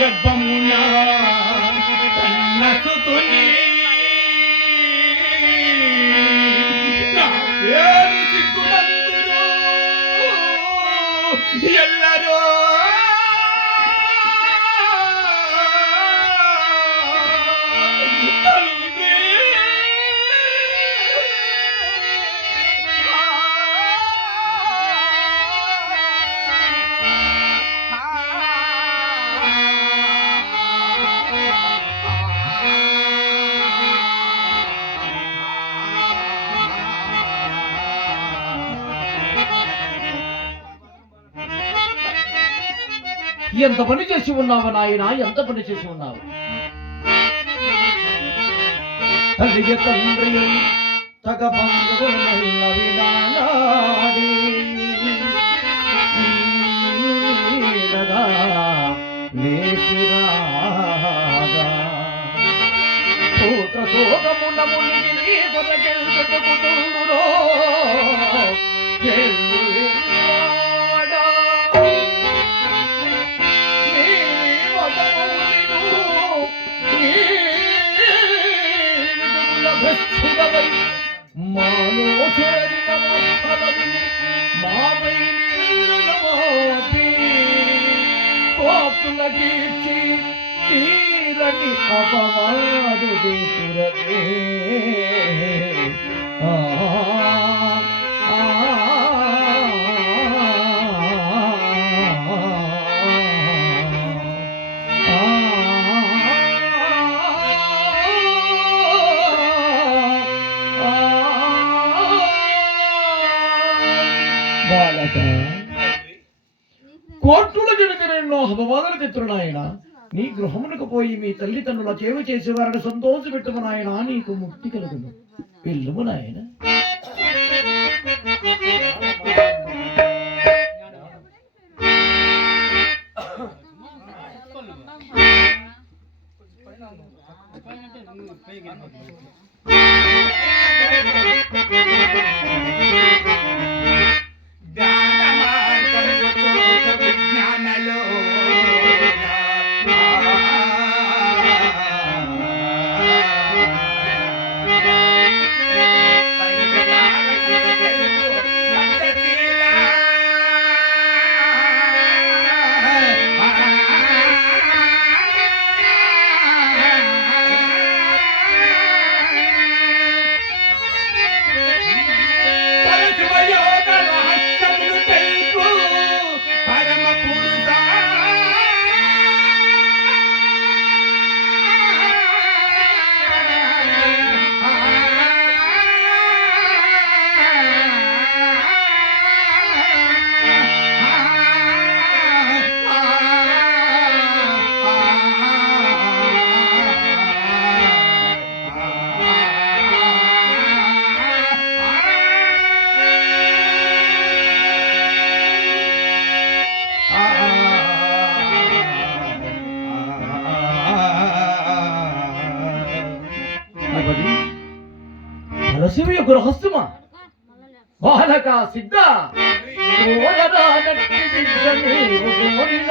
గర్భమున కన్నసుతుని. నా పేరు సిగ్గునందును ఎంత పని చేసి ఉన్నావు నాయన? ఎంత పని చేసి ఉన్నావు? తల్లి తండ్రి తగ బంధువుల సూత్ర నీ విధముల మాలో చేరిన వాత్సలవిని మాపై నిలమాపి తీరని అపవాదు దేశురదే ఆ ఆ కోర్టుల జరిగిన ఎన్నో అపవాదాలు తెత్రునాయన నీ గృహమునకు పోయి మీ తల్లిదండ్రుల చేవ చేసి వారిని సంతోషపెట్టుము నాయన నీకు ముక్తి కలుగును వెళ్ళుము నాయన you. నరసింహ రహస్యమా బాలక సిద్ధ? కోరరా నట్టి బిడ్డ